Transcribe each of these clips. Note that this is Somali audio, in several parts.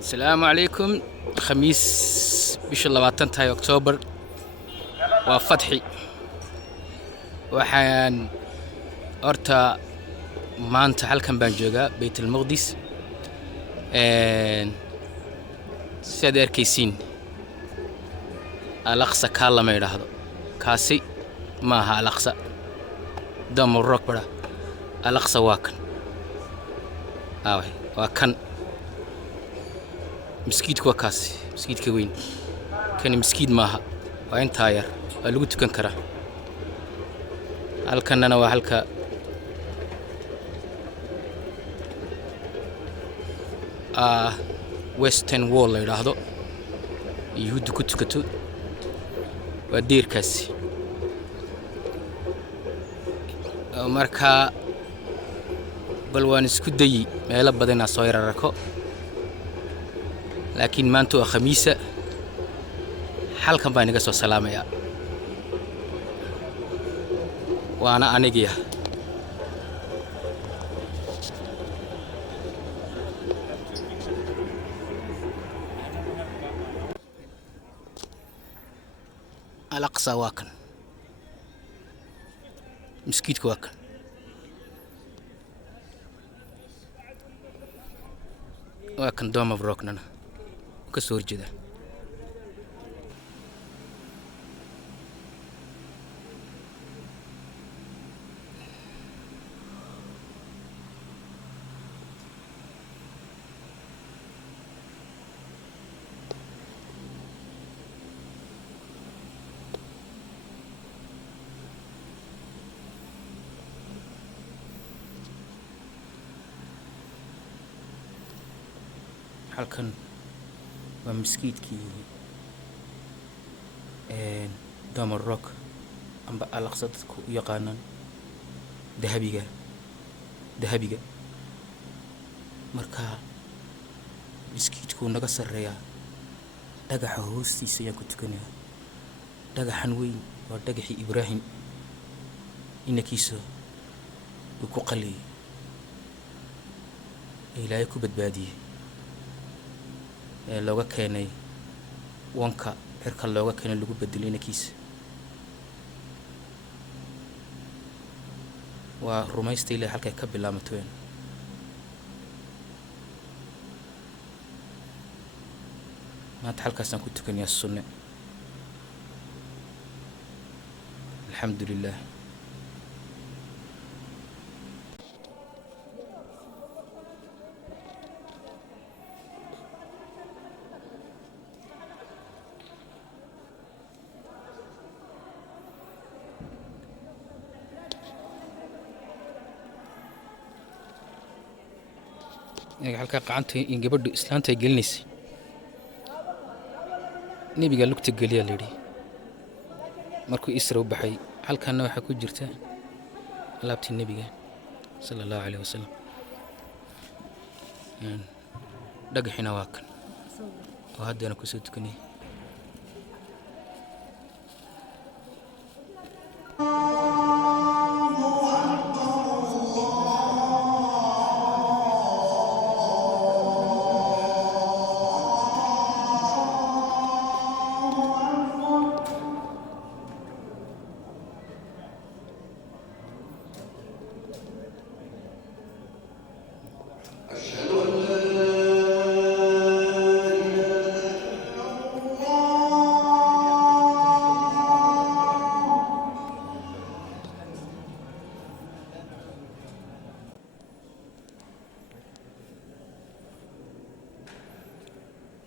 السلام عليكم. خميس بش الله 20 أكتوبر وفتحي waxaan horta maanta halkan baan joogaa Baytulmaqdis sidaad arkaysiin Al-Aqsa ka lama yiraahdo kaasi maaha Al-Aqsa Dam Rock bara Al-Aqsa waa kan مسكيد كوكاس مسكيد كوين كان مسكيد ماها وين تاير اللي قلت كان كره هل كان أنا وهلك ويسترن وول يراهدو يهود كنت كتو ودير كاسي مركا بلوان سكودي ما يلبى بدنا صاير الركو لكن ما أنتوا خميسة حلقة بينك سو سلام يا وأنا أنيجيا الأقصى واكن مسكيت واكن واكن دوم بروكنا كسور جدا halkan waa مسكيتكي دام الروك amba Al-Aqsa dadku u yaqaanaan dahabiga marka مسكيتku naga sareeya dhagaxa hoostiisa ayaan ku tukanaya dhagaxan weyn waa dhagaxii Ibraahim inakiisa uu ku qaliyay ilaahay ku badbaadiyay looga keenay wanka xirka looga keenay lagu bedelay inakiisa waa rumaystay ilaahay halkay ka bilaamateen maanta halkaasaan ku tukanayaa sunne alxamdulilah halka qacanta in gabadhu islaanta ay gelinaysay nabiga lugta galiya leeyahay markuu Isra u baxay halkana waxa ku jirta alaabtii nabiga sallallahu alayhi wasallam dhagaxina waa kan oo haddana ku soo tukanay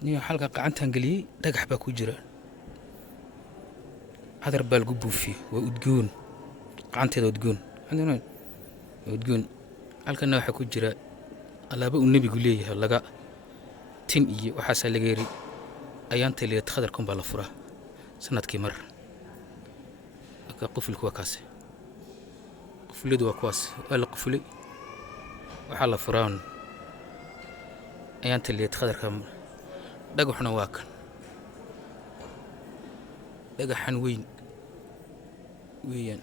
نيو حلقة قعنتان قلي دقح باكو جرا هذا ربال قبو فيه وودقون قعنتي ذا ودقون عندنا ودقون حلقة نوحا كو جرا الله بقى النبي قوليه لقا تين إيه وحاسا لغيري أيانتي اللي يتخدركم بالفرا سنة كمر أكا قفل كواكاسي قفل دوا كواس ألا قفلي وحالا فران أيانتي اللي يتخدركم dhagaxna waa kan dhagaxan weyn weeyaan